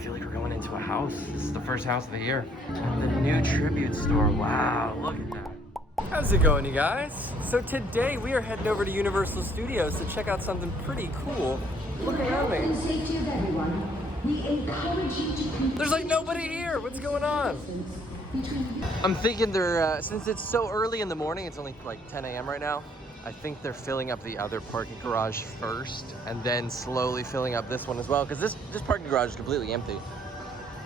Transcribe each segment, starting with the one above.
feel like we're going into a house. This is the first house of the year. The new tribute store. Wow, look at that. How's it going, you guys? So today we are heading over to Universal Studios to check out something pretty cool. Look around me. Safety of everyone, we encourage you to There's like nobody here. What's going on? I'm thinking they're, since it's so early in the morning, it's only like 10 a.m. right now. I think they're filling up the other parking garage first and then slowly filling up this one as well, because this parking garage is completely empty.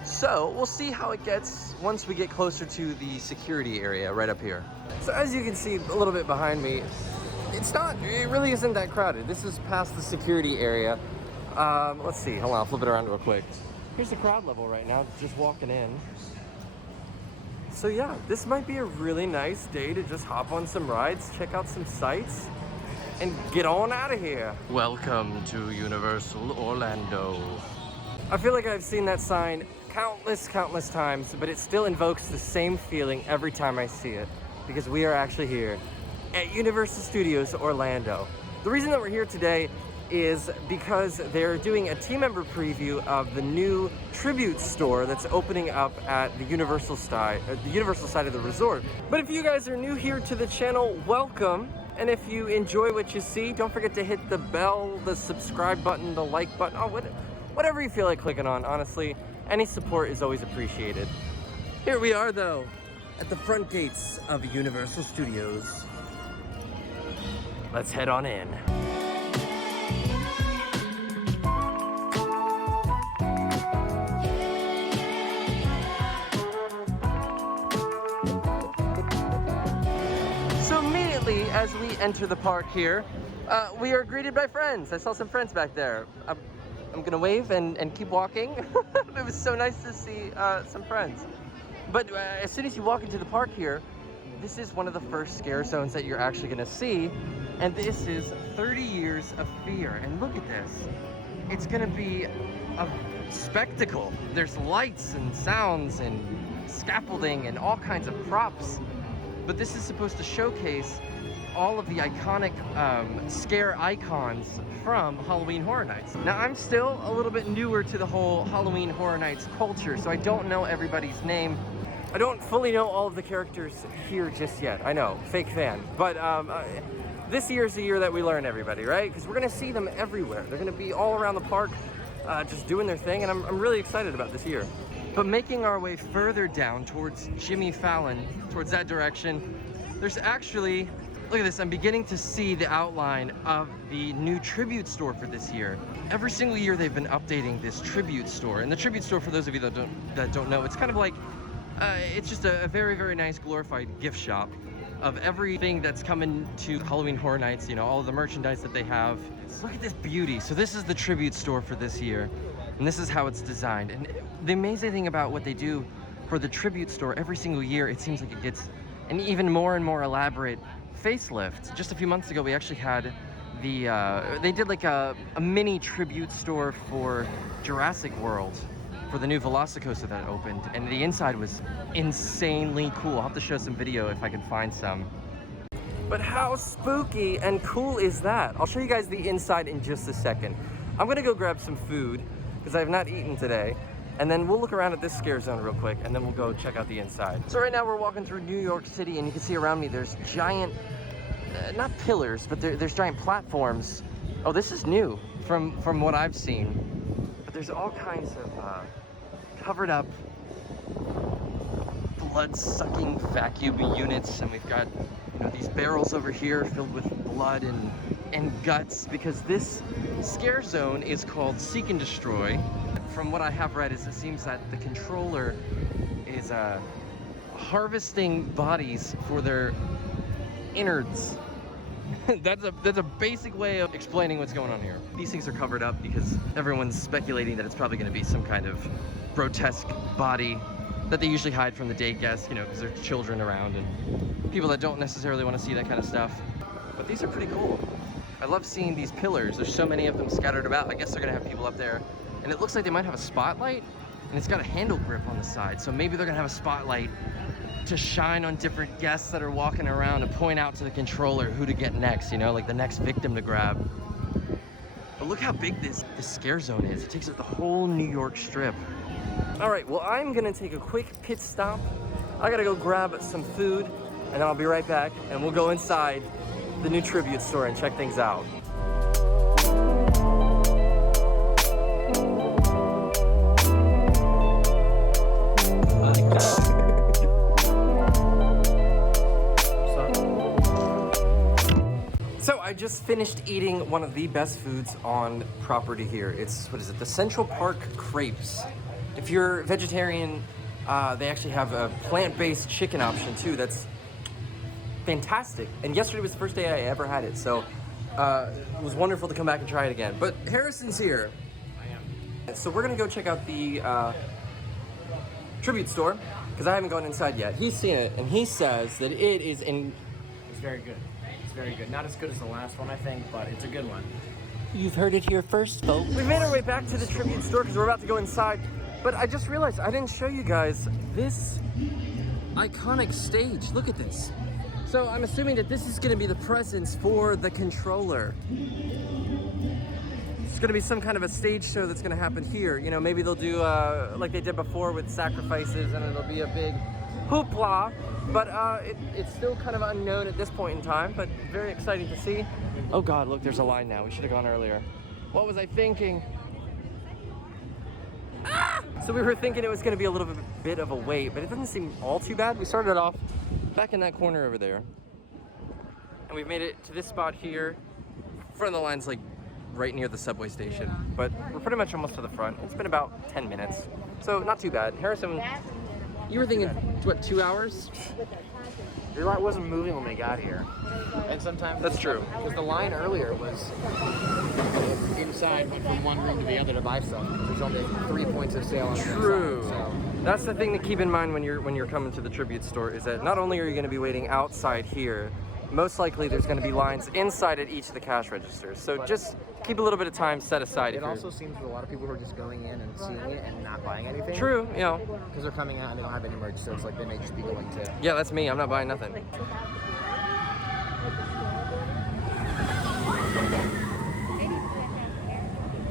So we'll see how it gets once we get closer to the security area right up here. So as you can see a little bit behind me, it really isn't that crowded. This is past the security area. Let's see, hold on, I'll flip it around real quick. Here's the crowd level right now, just walking in. So yeah, this might be a really nice day to just hop on some rides, check out some sights, and get on out of here. Welcome to Universal Orlando. I feel like I've seen that sign countless times, but it still invokes the same feeling every time I see it, because we are actually here at Universal Studios Orlando. The reason that we're here today is because they're doing a team member preview of the new tribute store that's opening up at the Universal side of the resort. But if you guys are new here to the channel, welcome. And if you enjoy what you see, don't forget to hit the bell, the subscribe button, the like button, whatever you feel like clicking on. Honestly, any support is always appreciated. Here we are though, at the front gates of Universal Studios. Let's head on in. As we enter the park here, we are greeted by friends. I saw some friends back there. I'm gonna wave and keep walking. It was so nice to see some friends. But as soon as you walk into the park here, this is one of the first scare zones that you're actually gonna see. And this is 30 Years of Fear. And look at this. It's gonna be a spectacle. There's lights and sounds and scaffolding and all kinds of props. But this is supposed to showcase all of the iconic scare icons from Halloween Horror Nights. Now, I'm still a little bit newer to the whole Halloween Horror Nights culture, so I don't know everybody's name. I don't fully know all of the characters here just yet. I know, fake fan. But this year is the year that we learn everybody, right? Because we're gonna see them everywhere. They're gonna be all around the park, just doing their thing, and I'm really excited about this year. But making our way further down towards Jimmy Fallon, towards that direction, there's actually, look at this, I'm beginning to see the outline of the new tribute store for this year. Every single year they've been updating this tribute store. And the tribute store, for those of you that don't know, it's kind of like, it's just a very, very nice glorified gift shop of everything that's coming to Halloween Horror Nights, you know, all of the merchandise that they have. So look at this beauty. So this is the tribute store for this year. And this is how it's designed. And the amazing thing about what they do for the tribute store, every single year, it seems like it gets an even more and more elaborate facelift. Just a few months ago, we actually had they did like a mini tribute store for Jurassic World for the new Velocicoaster that opened. And the inside was insanely cool. I'll have to show some video if I can find some. But how spooky and cool is that? I'll show you guys the inside in just a second. I'm gonna go grab some food, because I have not eaten today, and then we'll look around at this scare zone real quick, and then we'll go check out the inside. So right now we're walking through New York City, and you can see around me there's giant, not pillars, but there's giant platforms. Oh, this is new from what I've seen. But there's all kinds of covered up blood-sucking vacuum units, and we've got, you know, these barrels over here filled with blood and guts, because this scare zone is called Seek and Destroy. From what I have read, is it seems that the controller is harvesting bodies for their innards. That's a basic way of explaining what's going on here. These things are covered up because everyone's speculating that it's probably going to be some kind of grotesque body that they usually hide from the day guests, you know, because there's children around and people that don't necessarily want to see that kind of stuff. But these are pretty cool. I love seeing these pillars. There's so many of them scattered about. I guess they're gonna have people up there. And it looks like they might have a spotlight, and it's got a handle grip on the side. So maybe they're gonna have a spotlight to shine on different guests that are walking around and point out to the controller who to get next, you know, like the next victim to grab. But look how big this scare zone is. It takes up the whole New York strip. All right, well, I'm gonna take a quick pit stop. I gotta go grab some food, and then I'll be right back, and we'll go inside the new tribute store and check things out. So I just finished eating one of the best foods on property here. It's, what is it, the Central Park crepes. If you're vegetarian, they actually have a plant-based chicken option too. That's fantastic. And yesterday was the first day I ever had it, so it was wonderful to come back and try it again. But Harrison's here. I am. So we're gonna go check out the tribute store, because I haven't gone inside yet. He's seen it, and he says that it is in... It's very good. It's very good. Not as good as the last one, I think, but it's a good one. You've heard it here first, folks. We've made our way back to the tribute store because we're about to go inside. But I just realized I didn't show you guys this iconic stage. Look at this. So I'm assuming that this is going to be the presence for the controller. It's going to be some kind of a stage show that's going to happen here. You know, maybe they'll do like they did before with sacrifices, and it'll be a big hoopla. But it's still kind of unknown at this point in time, but very exciting to see. Oh God, look, there's a line now. We should have gone earlier. What was I thinking? Ah! So we were thinking it was going to be a little bit of a wait, but it doesn't seem all too bad. We started off back in that corner over there, and we've made it to this spot here. Front of the line's like right near the subway station, but we're pretty much almost to the front. It's been about 10 minutes, so not too bad. Harrison, you were thinking, what, 2 hours? Your light wasn't moving when we got here. And sometimes... That's true. Because the line earlier was inside, went from one room to the other to buy stuff. There's only 3 points of sale on the True. inside, so. That's the thing to keep in mind when you're coming to the tribute store, is that not only are you going to be waiting outside here, most likely there's going to be lines inside at each of the cash registers. So just keep a little bit of time set aside. It also seems with a lot of people who are just going in and seeing it and not buying anything. True, you know. Because they're coming out and they don't have any merch, so it's like they may just be going to... Yeah, that's me. I'm not buying nothing.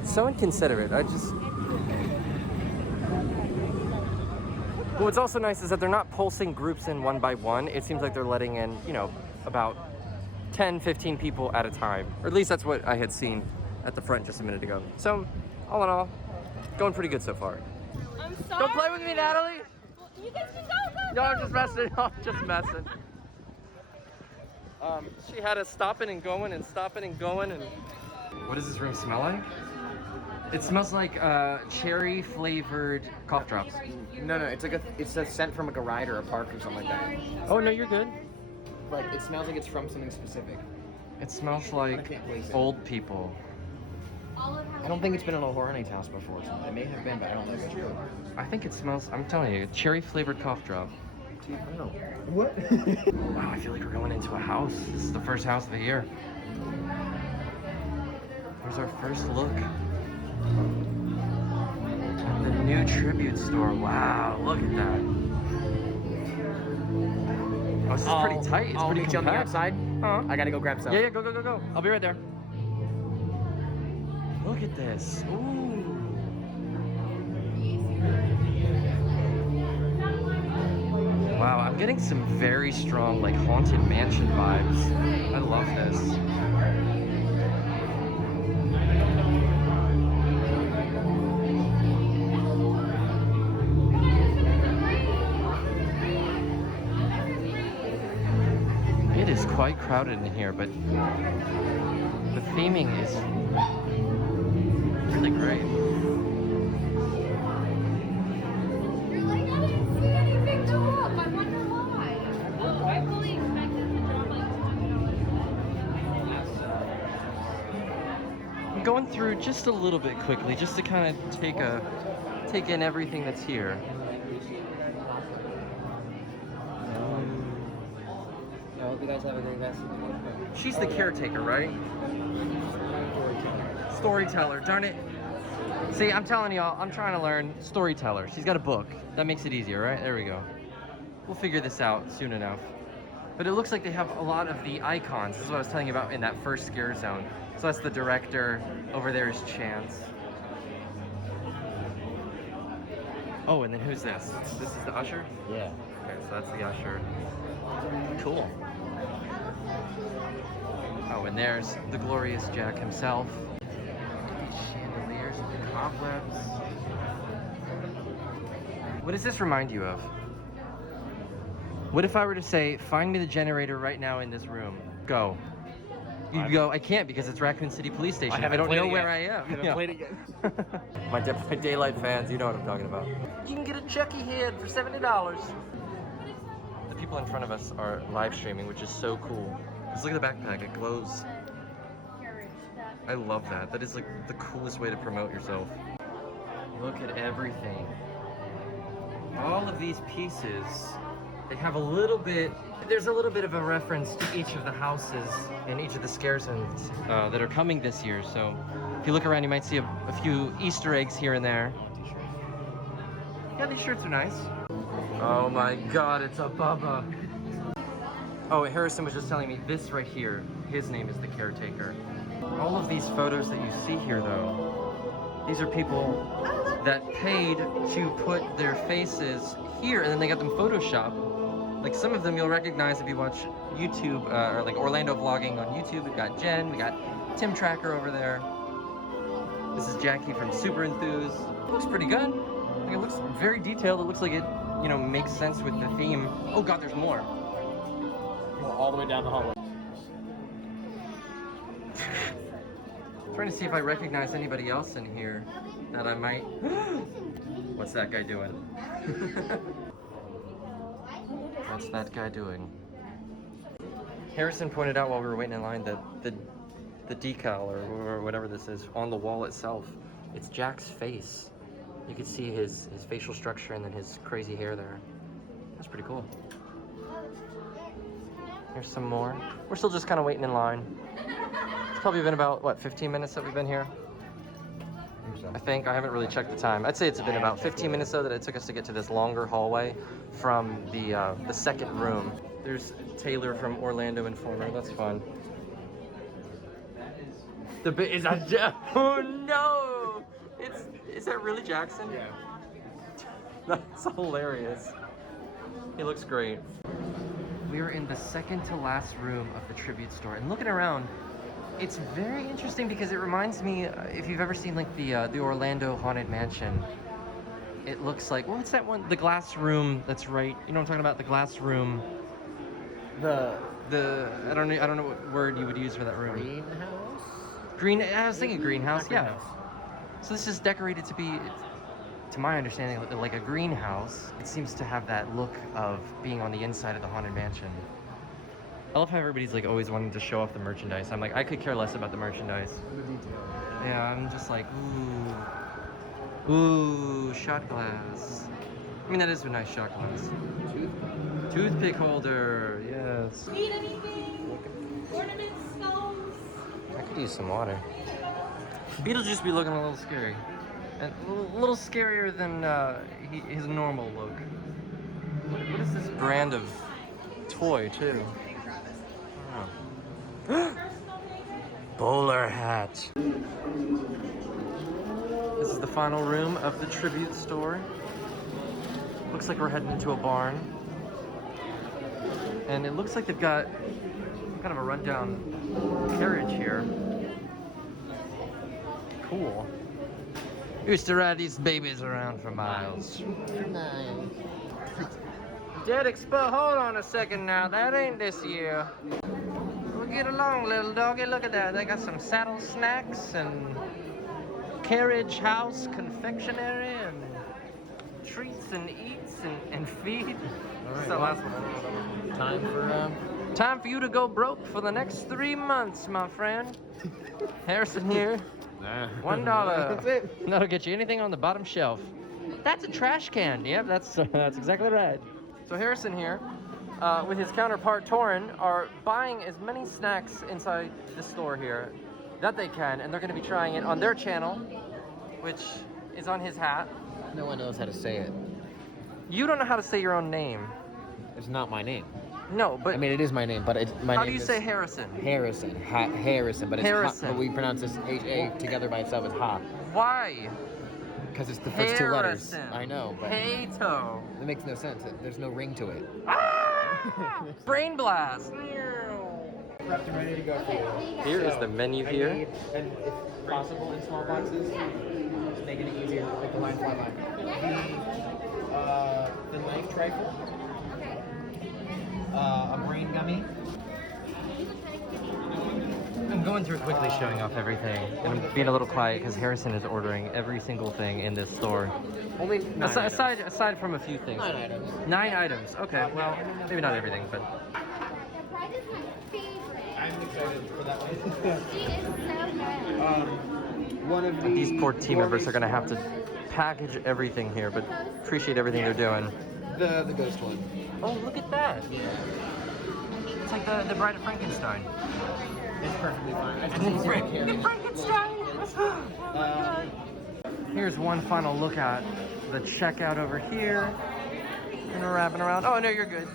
So inconsiderate. But what's also nice is that they're not pulsing groups in one by one. It seems like they're letting in, you know, about 10, 15 people at a time. Or at least that's what I had seen at the front just a minute ago. So, all in all, going pretty good so far. I'm sorry. Don't play with me, Natalie! Well, you guys can go. No, I'm just messing. I'm just messing. She had us stopping and going and stopping and going and... What does this room smell like? It smells like cherry flavored cough drops. No, it's like it's a scent from like a ride or a park or something like that. Oh no, you're good. Like it smells like it's from something specific. It smells like old people. I don't think it's been in a Hornet's house before. So it may have been, but I don't know if it's true. I think it smells, I'm telling you, cherry flavored cough drop. I don't know. What? Wow, I feel like we're going into a house. This is the first house of the year. Here's our first look at the new tribute store. Wow, look at that. Oh, this is pretty tight. It's I'll pretty meet you on the compact. outside. Huh? I gotta go grab stuff. Yeah, go. I'll be right there. Look at this. Ooh. Wow, I'm getting some very strong, like, Haunted Mansion vibes. I love this. It is quite crowded in here, but the theming is really great. You're like, I didn't see anything go up. I wonder why. Oh, I fully expected to drop like I'm going through just a little bit quickly, just to kind of take in everything that's here. I hope you guys have a great rest of the day. She's the caretaker, right? Storyteller, darn it. See, I'm telling y'all, I'm trying to learn storyteller. She's got a book. That makes it easier, right? There we go. We'll figure this out soon enough. But it looks like they have a lot of the icons. This is what I was telling you about in that first scare zone. So that's the director. Over there is Chance. Oh, and then who's this? This is the usher? Yeah. Okay, so that's the usher. Cool. Oh, and there's the glorious Jack himself. These chandeliers and the cobwebs. What does this remind you of? What if I were to say, find me the generator right now in this room? Go. You'd go, I can't because it's Raccoon City Police Station. I don't know where I am. I haven't played it yet. My Daylight fans, you know what I'm talking about. You can get a Chucky head for $70. The people in front of us are live streaming, which is so cool. Just look at the backpack, it glows. I love that. That is like the coolest way to promote yourself. Look at everything. All of these pieces, they have a little bit, there's a little bit of a reference to each of the houses and each of the scare zones that are coming this year. So if you look around, you might see a few Easter eggs here and there. Yeah, these shirts are nice. Oh my God, it's a Bubba. Oh, Harrison was just telling me this right here, his name is the caretaker. All of these photos that you see here though, these are people that paid to put their faces here and then they got them photoshopped. Like some of them you'll recognize if you watch YouTube or like Orlando vlogging on YouTube. We've got Jen, we got Tim Tracker over there. This is Jackie from Super Enthused. Looks pretty good. Like it looks very detailed. It looks like it, you know, makes sense with the theme. Oh God, there's more. All the way down the hallway. Trying to see if I recognize anybody else in here that I might. What's that guy doing? What's that guy doing? Harrison pointed out while we were waiting in line that the decal or whatever this is on the wall itself, it's Jack's face. You can see his facial structure and then his crazy hair there. That's pretty cool. Here's some more. We're still just kind of waiting in line. It's probably been about, what, 15 minutes that we've been here? I think. I haven't really checked the time. I'd say it's been about 15 minutes though that it took us to get to this longer hallway from the second room. There's Taylor from Orlando Informer. That's fun. Is that Jack? Oh no! Is that really Jackson? Yeah. That's hilarious. He looks great. We are in the second to last room of the tribute store, and looking around, it's very interesting because it reminds me, if you've ever seen like the Orlando Haunted Mansion, it looks like, what's that one? The glass room that's right, you know what I'm talking about? The glass room. I don't know what word you would use for that room. Greenhouse? I was thinking greenhouse, yeah. Greenhouse. So this is decorated to be, to my understanding, like a greenhouse. It seems to have that look of being on the inside of the Haunted Mansion. I love how everybody's like always wanting to show off the merchandise. I'm like, I could care less about the merchandise. The detail. Yeah, I'm just like, ooh, shot glass. I mean, that is a nice shot glass. Toothpick holder, yes. Need anything? Ornaments, skulls? I could use some water. Beetlejuice be looking a little scary. And a little scarier than his normal look. What is this brand of toy, too? Oh. Bowler hat. This is the final room of the tribute store. Looks like we're heading into a barn. And it looks like they've got kind of a rundown carriage here. Cool. Used to ride these babies around for miles. Dead hold on a second now. That ain't this year. Well, get along, little doggy. Look at that. They got some saddle snacks and carriage house confectionery and treats and eats and feed. What's that last one? Time for you to go broke for the next 3 months, my friend. Harrison here. $1. That's it. That'll get you anything on the bottom shelf. That's a trash can. Yep, that's exactly right. So Harrison here, with his counterpart Torin, are buying as many snacks inside the store here that they can, and they're going to be trying it on their channel, which is on his hat. No one knows how to say it. You don't know how to say your own name. It's not my name. No, but I mean, it is my name, but my name how do you is say Harrison? Harrison. Harrison, but it's Harrison. Ha, but we pronounce this H-A together by itself as Ha. Why? Because it's the first two letters. Harrison. I know, but HaTo. it makes no sense. There's no ring to it. Brain blast. Prepped and ready to go for you. Here is the menu here. I need, and if possible, in small boxes, just making it easier, like the line fly line. The knife trifle. A brain gummy. I'm going through quickly showing off everything. And I'm being a little quiet because Harrison is ordering every single thing in this store. Only 9 items. Aside from a few things. 9 items. 9 items. Okay, well, maybe not everything, but... The bread is my favorite. I'm excited for that one. She is so good. One of the These poor team members are going to have to package everything here, but appreciate everything they're doing. the ghost one. Oh, look at that. It's like the Bride of Frankenstein. It's perfectly fine. I just need to carry. Frankenstein! Here's one final look at the checkout over here. And we're wrapping around. Oh, no, you're good.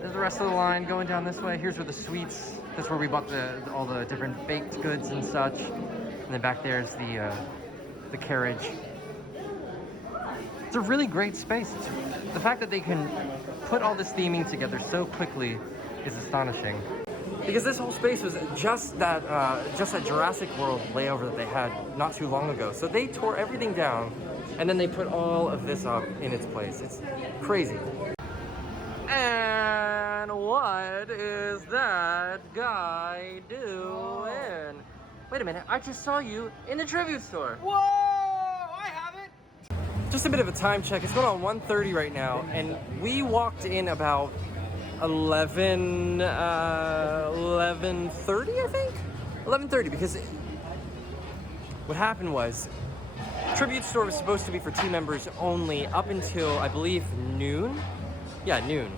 There's the rest of the line going down this way. Here's where the sweets, that's where we bought all the different baked goods and such. And then back there's the carriage. It's a really great space. The fact that they can put all this theming together so quickly is astonishing. Because this whole space was just that Jurassic World layover that they had not too long ago. So they tore everything down, and then they put all of this up in its place. It's crazy. And what is that guy doing? Wait a minute, I just saw you in the tribute store. Whoa! I have it! Just a bit of a time check. It's going on 1:30 right now, and we walked in about 11:30, I think? 11:30, because what happened was, Tribute Store was supposed to be for team members only up until, I believe, noon? Yeah, noon.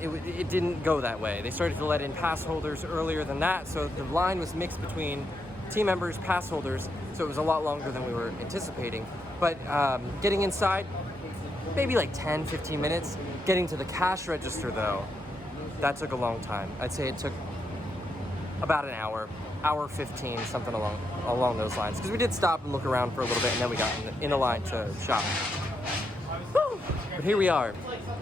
It didn't go that way. They started to let in pass holders earlier than that, so the line was mixed between team members, pass holders, so it was a lot longer than we were anticipating. But getting inside, maybe like 10, 15 minutes. Getting to the cash register though, that took a long time. I'd say it took about an hour 15, something along those lines. Because we did stop and look around for a little bit, and then we got in a line to shop. Woo! But here we are.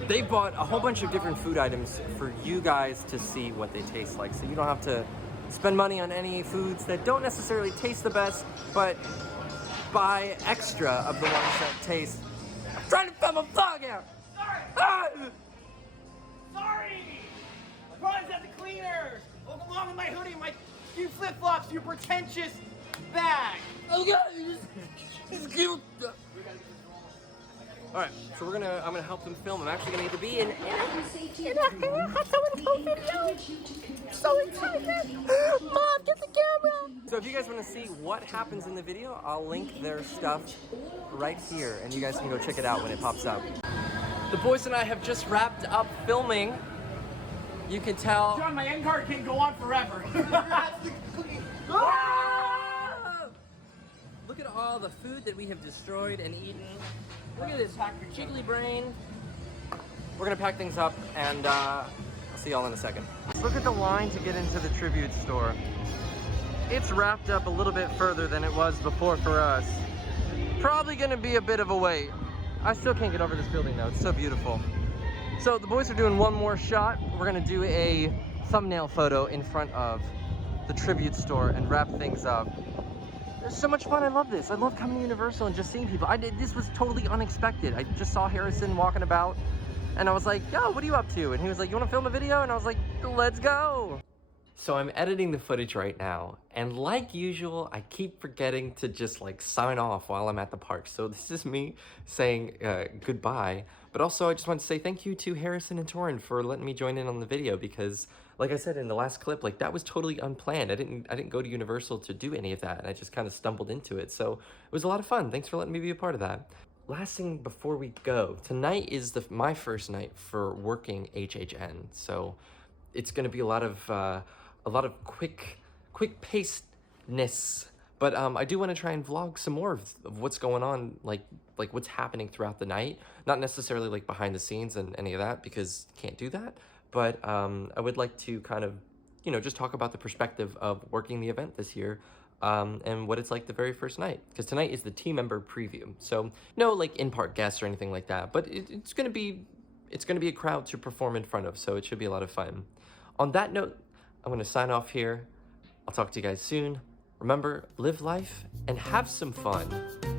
They bought a whole bunch of different food items for you guys to see what they taste like. So you don't have to spend money on any foods that don't necessarily taste the best, but buy extra of the ones that taste. I'm trying to film a vlog out! Sorry! My problem's at the cleaners! Look along with my hoodie, my few flip-flops, your pretentious bag! Okay, it's cute. Alright, so I'm gonna help them film. I'm actually gonna get to be in a HaTo&Co video. So excited! Mom, get the camera! So if you guys wanna see what happens in the video, I'll link their stuff right here, and you guys can go check it out when it pops up. The boys and I have just wrapped up filming. You can tell. John, my end card can't go on forever. Look at all the food that we have destroyed and eaten. Look at this jiggly brain. We're gonna pack things up, and I'll see y'all in a second. Look at the line to get into the tribute store. It's wrapped up a little bit further than it was before for us. Probably gonna be a bit of a wait. I still can't get over this building though, it's so beautiful. So the boys are doing one more shot. We're gonna do a thumbnail photo in front of the tribute store and wrap things up. It's so much fun, I love this. I love coming to Universal and just seeing people. This was totally unexpected. I just saw Harrison walking about and I was like, yo, what are you up to? And he was like, you wanna film a video? And I was like, let's go. So I'm editing the footage right now, and like usual, I keep forgetting to just like sign off while I'm at the park. So this is me saying goodbye, but also I just want to say thank you to Harrison and Torin for letting me join in on the video, because like I said in the last clip, like that was totally unplanned. I didn't go to Universal to do any of that, and I just kind of stumbled into it. So it was a lot of fun. Thanks for letting me be a part of that. Last thing before we go, tonight is my first night for working HHN, so it's going to be a lot of quick pacedness, but I do want to try and vlog some more of what's going on, like what's happening throughout the night. Not necessarily like behind the scenes and any of that, because can't do that, but I would like to kind of, you know, just talk about the perspective of working the event this year and what it's like the very first night. Because tonight is the team member preview. So no like in-park guests or anything like that, but it's gonna be a crowd to perform in front of, so it should be a lot of fun. On that note, I'm gonna sign off here. I'll talk to you guys soon. Remember, live life and have some fun.